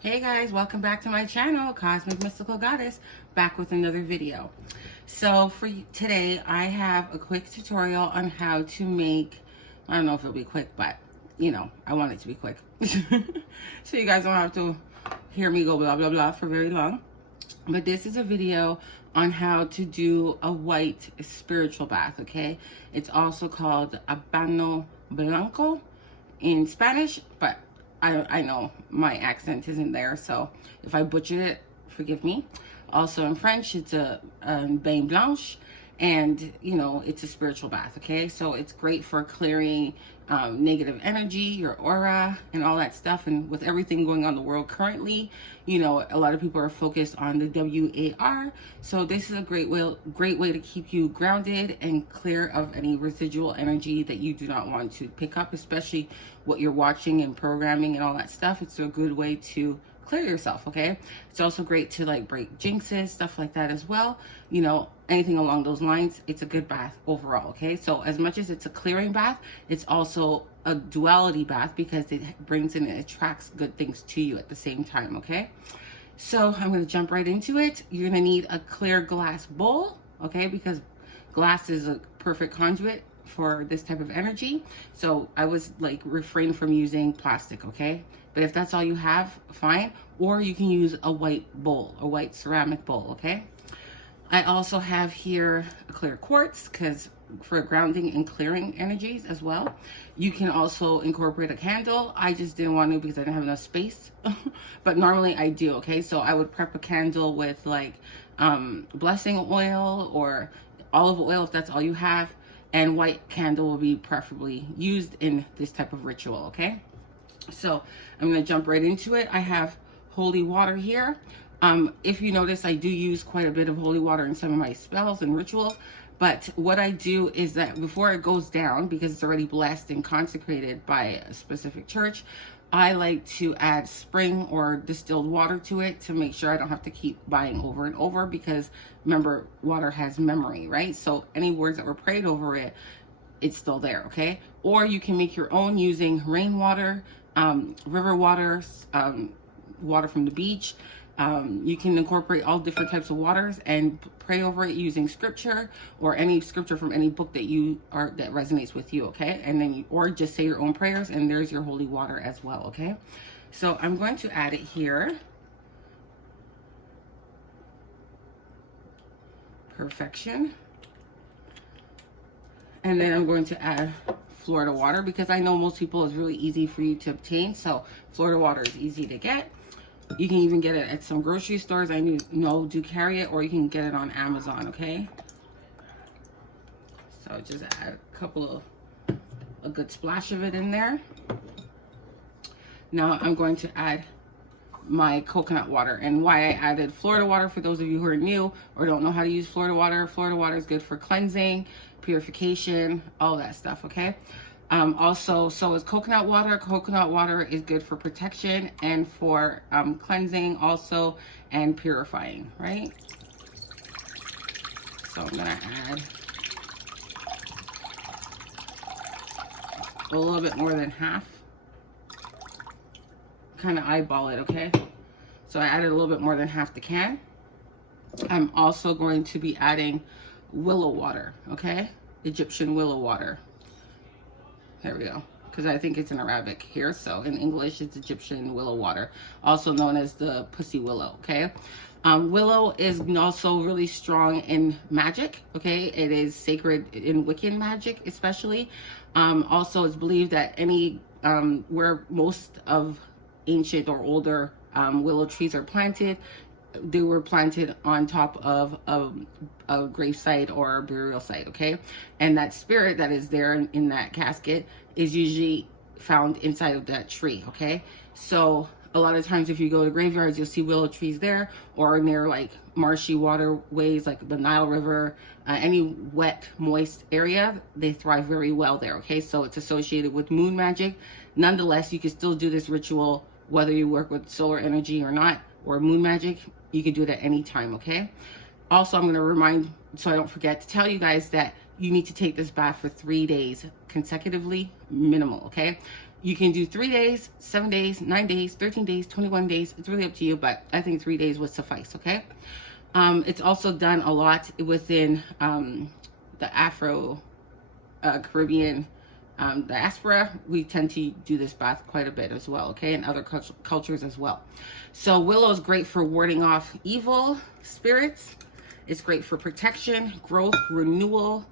Hey guys, welcome back to my channel, Cosmic Mystical Goddess, back with another video. So for today, I have a quick tutorial on how to make, I don't know if it'll be quick, but you know, I want it to be quick. So you guys don't have to hear me go blah, blah, blah for very long. But this is a video on how to do a white spiritual bath, okay? It's also called a Bano Blanco in Spanish, but I know my accent isn't there, so if I butchered it, forgive me. Also in French, it's a bain blanche, and you know, it's a spiritual bath, okay? So it's great for clearing negative energy, your aura, and all that stuff. And with everything going on in the world currently, you know, a lot of people are focused on the WAR. So this is a great way to keep you grounded and clear of any residual energy that you do not want to pick up, especially what you're watching and programming and all that stuff. It's a good way to clear yourself, okay? It's also great to like break jinxes, stuff like that as well. You know, anything along those lines. It's a good bath overall, okay? So as much as it's a clearing bath, it's also a duality bath because it brings in and attracts good things to you at the same time, okay? So I'm going to jump right into it. You're going to need a clear glass bowl, okay? Because glass is a perfect conduit for this type of energy. So I was like refrain from using plastic, okay? But if that's all you have, fine. Or you can use a white bowl, a white ceramic bowl, okay? I also have here a clear quartz because for grounding and clearing energies as well. You can also incorporate a candle. I just didn't want to because I didn't have enough space. But normally I do, okay? So I would prep a candle with like blessing oil or olive oil if that's all you have. And white candle will be preferably used in this type of ritual, okay? So I'm going to jump right into it. I have holy water here. If you notice, I do use quite a bit of holy water in some of my spells and rituals. But what I do is that before it goes down, because it's already blessed and consecrated by a specific church, I like to add spring or distilled water to it to make sure I don't have to keep buying over and over, because remember, water has memory, right? So any words that were prayed over it, it's still there, okay? Or you can make your own using rainwater, river water, water from the beach. You can incorporate all different types of waters and pray over it using scripture or any scripture from any book that that resonates with you, okay? And then or just say your own prayers, and there's your holy water as well, okay? So I'm going to add it here. Perfection. And then I'm going to add Florida water because I know most people it's really easy for you to obtain. So Florida water is easy to get. You can even get it at some grocery stores I know do carry it, or you can get it on Amazon, okay? So just add a good splash of it in there. Now I'm going to add my coconut water. And why I added Florida water, for those of you who are new or don't know how to use Florida water is good for cleansing, purification, all that stuff, okay? Also, so is coconut water. Coconut water is good for protection and for cleansing also, and purifying, right? So I'm gonna add a little bit more than half. Kind of eyeball it, okay? So I added a little bit more than half the can. I'm also going to be adding willow water, okay? Egyptian willow water. There we go, because I think it's in Arabic here. So in English, it's Egyptian willow water, also known as the pussy willow, okay? Willow is also really strong in magic, okay? It is sacred in Wiccan magic, especially. Also, it's believed that where most of ancient or older willow trees are planted, they were planted on top of a grave site or a burial site, okay? And that spirit that is there in that casket is usually found inside of that tree, okay? So a lot of times if you go to graveyards, you'll see willow trees there, or near like marshy waterways like the Nile River, any wet, moist area, they thrive very well there, okay? So it's associated with moon magic. Nonetheless, you can still do this ritual whether you work with solar energy or not, or moon magic. You can do it at any time, okay? Also, I'm going to remind, so I don't forget, to tell you guys that you need to take this bath for 3 days consecutively, minimal, okay? You can do 3 days, 7 days, 9 days, 13 days, 21 days. It's really up to you, but I think 3 days would suffice, okay? It's also done a lot within the Afro Caribbean diaspora. We tend to do this bath quite a bit as well, okay? And other cultures as well. So willow is great for warding off evil spirits. It's great for protection, growth, renewal,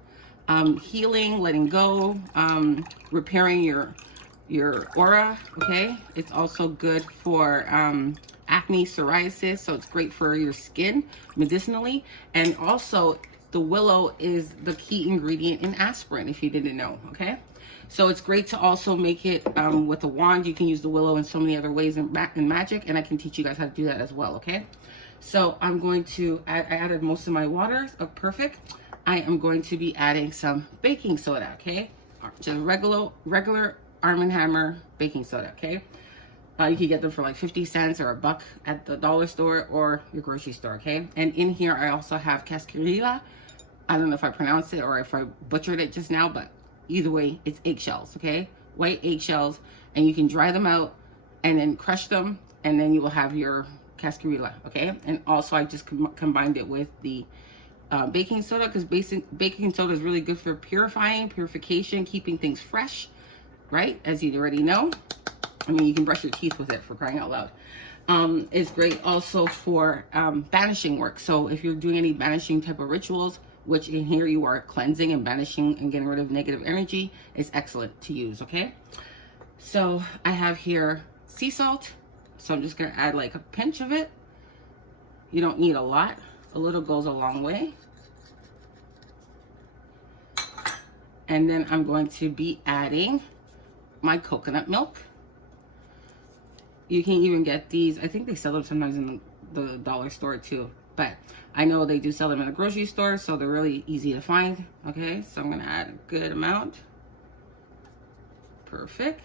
healing, letting go, repairing your aura, okay? It's also good for acne, psoriasis, so it's great for your skin medicinally. And also the willow is the key ingredient in aspirin, if you didn't know, okay? So it's great to also make it with a wand. You can use the willow in so many other ways in magic, and I can teach you guys how to do that as well, okay? So I'm going to I added most of my waters. Oh, perfect. I am going to be adding some baking soda, okay? Just regular Arm & Hammer baking soda, okay? You can get them for like 50 cents or $1 at the dollar store or your grocery store, okay? And in here, I also have Cascarilla. I don't know if I pronounced it or if I butchered it just now, but either way, it's eggshells, okay? White eggshells, and you can dry them out and then crush them, and then you will have your Cascarilla, okay? And also, I just combined it with the baking soda, because baking soda is really good for purification, keeping things fresh, right? As you already know. I mean, you can brush your teeth with it, for crying out loud. It's great also for banishing work. So if you're doing any banishing type of rituals, which in here you are cleansing and banishing and getting rid of negative energy, it's excellent to use, okay? So I have here sea salt. So I'm just gonna add like a pinch of it. You don't need a lot. A little goes a long way. And then I'm going to be adding my coconut milk. You can even get these. I think they sell them sometimes in the dollar store too. But I know they do sell them in the grocery store, so they're really easy to find. Okay, so I'm going to add a good amount. Perfect.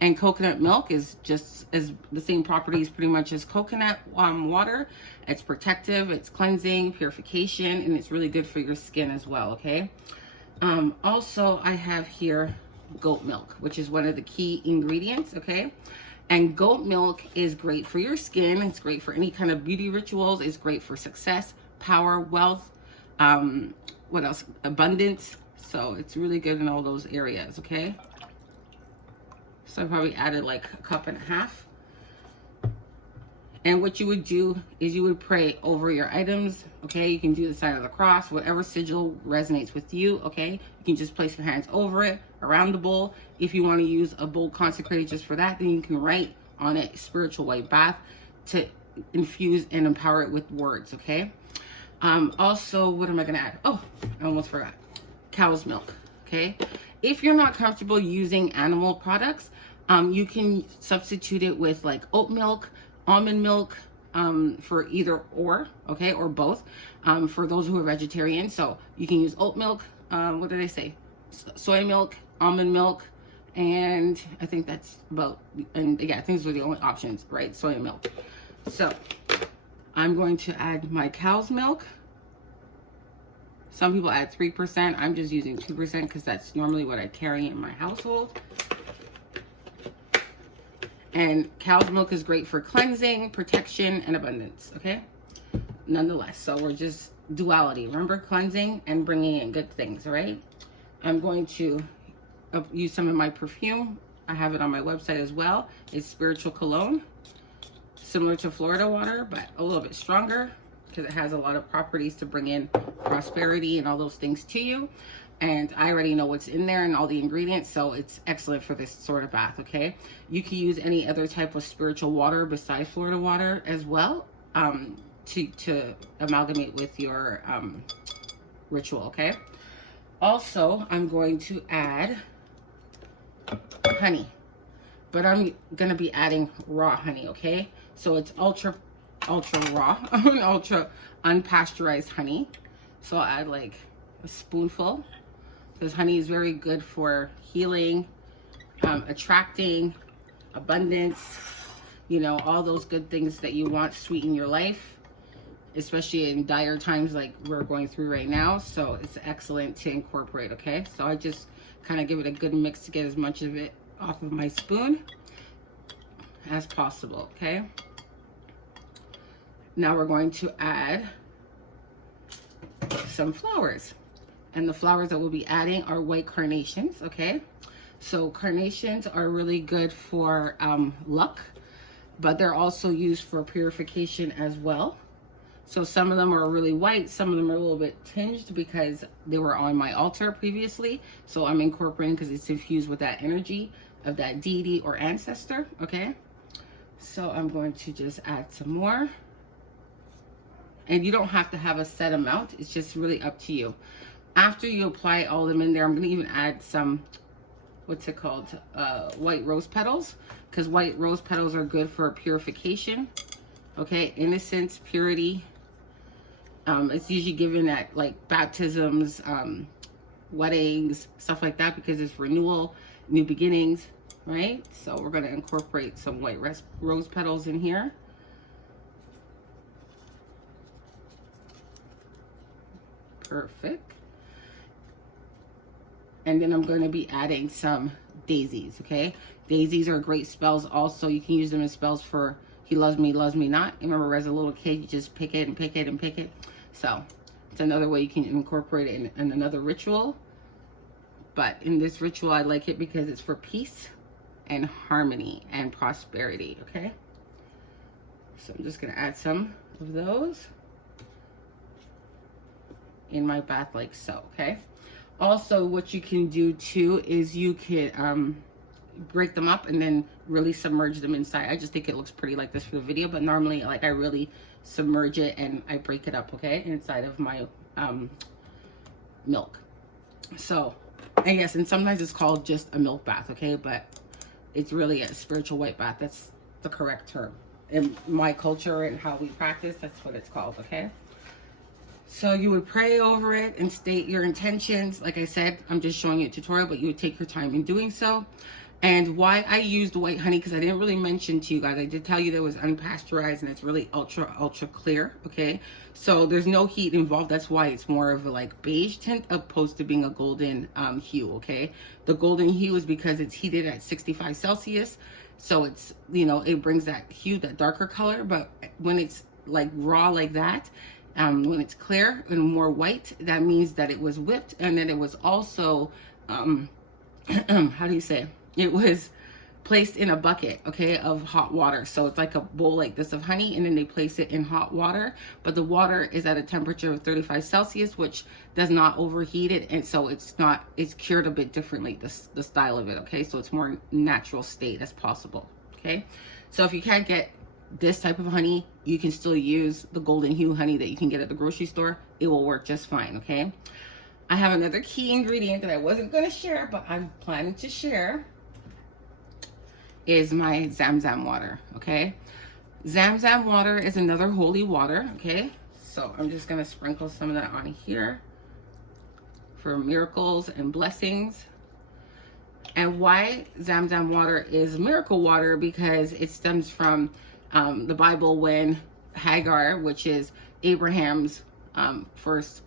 And coconut milk is just as the same properties pretty much as coconut water. It's protective, it's cleansing, purification, and it's really good for your skin as well, okay? Also, I have here goat milk, which is one of the key ingredients, okay? And goat milk is great for your skin. It's great for any kind of beauty rituals. It's great for success, power, wealth, what else? Abundance. So it's really good in all those areas, okay? So I probably added like 1.5 cups. And what you would do is you would pray over your items, okay? You can do the sign of the cross, whatever sigil resonates with you, okay? You can just place your hands over it, around the bowl. If you want to use a bowl consecrated just for that, then you can write on it spiritual white bath to infuse and empower it with words, okay? Also, what am I going to add? Oh, I almost forgot. Cow's milk, okay? If you're not comfortable using animal products, you can substitute it with like oat milk, almond milk, for either or, okay, or both, for those who are vegetarian. So you can use oat milk, what did I say? Soy milk, almond milk, and I think that's about, and yeah, I think those are the only options, right? Soy milk. So I'm going to add my cow's milk. Some people add 3%. I'm just using 2% because that's normally what I carry in my household. And cow's milk is great for cleansing, protection, and abundance, okay? Nonetheless, so we're just duality. Remember, cleansing and bringing in good things, all right? I'm going to use some of my perfume. I have it on my website as well. It's Spiritual Cologne, similar to Florida water, but a little bit stronger because it has a lot of properties to bring in prosperity and all those things to you. And I already know what's in there and all the ingredients, so it's excellent for this sort of bath, okay? You can use any other type of spiritual water besides Florida water as well, to amalgamate with your ritual, okay? Also, I'm going to add honey, but I'm gonna be adding raw honey, okay? So it's ultra raw, ultra unpasteurized honey. So I'll add like a spoonful, because honey is very good for healing, attracting, abundance, you know, all those good things that you want sweeten your life, especially in dire times like we're going through right now. So it's excellent to incorporate, okay? So I just kind of give it a good mix to get as much of it off of my spoon as possible, okay? Now we're going to add some flowers. And the flowers that we'll be adding are white carnations, okay? So carnations are really good for luck, but they're also used for purification as well. So some of them are really white, some of them are a little bit tinged because they were on my altar previously. So I'm incorporating because it's infused with that energy of that deity or ancestor, okay? So I'm going to just add some more. And you don't have to have a set amount. It's just really up to you. After you apply all of them in there, I'm going to even add some, what's it called? White rose petals. Because white rose petals are good for purification. Okay, innocence, purity. It's usually given at like baptisms, weddings, stuff like that, because it's renewal, new beginnings, right? So we're going to incorporate some white rose petals in here. Perfect. And then I'm going to be adding some daisies, okay? Daisies are great spells also. You can use them as spells for he loves me not. Remember, as a little kid, you just pick it and pick it and pick it. So it's another way you can incorporate it in another ritual. But in this ritual, I like it because it's for peace and harmony and prosperity, okay? So I'm just going to add some of those in my bath like so, okay? Also, what you can do too is you can break them up and then really submerge them inside. I just think it looks pretty like this for the video, but normally like I really submerge it and I break it up, okay, inside of my milk. So, and yes, and sometimes it's called just a milk bath, okay, but it's really a spiritual white bath. That's the correct term. In my culture and how we practice, that's what it's called, okay? So you would pray over it and state your intentions. Like I said, I'm just showing you a tutorial, but you would take your time in doing so. And why I used white honey, because I didn't really mention to you guys, I did tell you that it was unpasteurized and it's really ultra clear, okay? So there's no heat involved. That's why it's more of a like beige tint opposed to being a golden hue, okay? The golden hue is because it's heated at 65 Celsius. So it's, you know, it brings that hue, that darker color. But when it's like raw like that, when it's clear and more white, that means that it was whipped, and then it was also, how do you say? It was placed in a bucket, okay, of hot water. So it's like a bowl like this of honey, and then they place it in hot water. But the water is at a temperature of 35 Celsius, which does not overheat it. And so it's cured a bit differently, the style of it, okay? So it's more natural state as possible, okay? So if you can't get this type of honey, you can still use the golden hue honey that you can get at the grocery store. It will work just fine, okay? I have another key ingredient that I wasn't going to share, but I'm planning to share, is my ZamZam water, okay? ZamZam water is another holy water, okay? So I'm just going to sprinkle some of that on here for miracles and blessings. And why ZamZam water is miracle water, because it stems from the Bible when Hagar, which is Abraham's first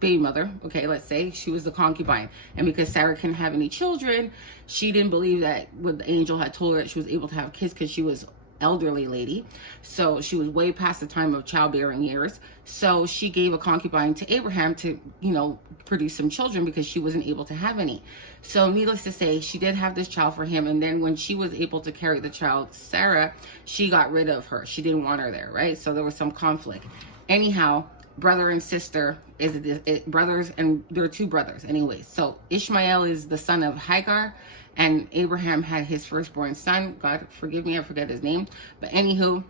baby mother, okay, let's say, she was the concubine, and because Sarah couldn't have any children, she didn't believe that what the angel had told her that she was able to have kids, because she was elderly lady, so she was way past the time of childbearing years. So she gave a concubine to Abraham to, you know, produce some children, because she wasn't able to have any. So needless to say, she did have this child for him, and then when she was able to carry the child, Sarah, she got rid of her. She didn't want her there, right? So there was some conflict. Anyhow, brother and sister brothers, and there are two brothers anyway. So Ishmael is the son of Hagar, and Abraham had his firstborn son. God forgive me, I forget his name. But anywho,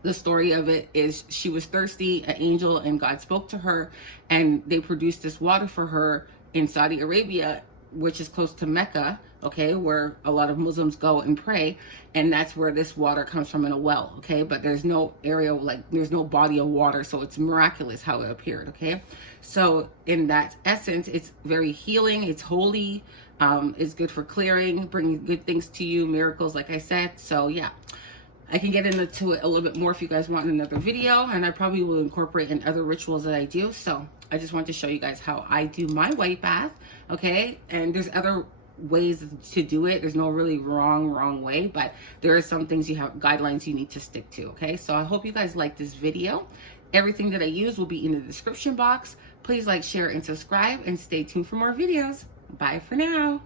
the story of it is she was thirsty, an angel, and God spoke to her, and they produced this water for her in Saudi Arabia, which is close to Mecca, okay, where a lot of Muslims go and pray, and that's where this water comes from, in a well, okay? But there's no area, like there's no body of water, so it's miraculous how it appeared, okay? So in that essence, it's very healing, it's holy, it's good for clearing, bringing good things to you, miracles, like I said. So yeah, I can get into it a little bit more if you guys want in another video, and I probably will incorporate in other rituals that I do. So I just want to show you guys how I do my white bath, okay? And there's other ways to do it. There's no really wrong way, but there are some things you have, guidelines you need to stick to, okay? So I hope you guys like this video. Everything that I use will be in the description box. Please like, share, and subscribe, and stay tuned for more videos. Bye for now.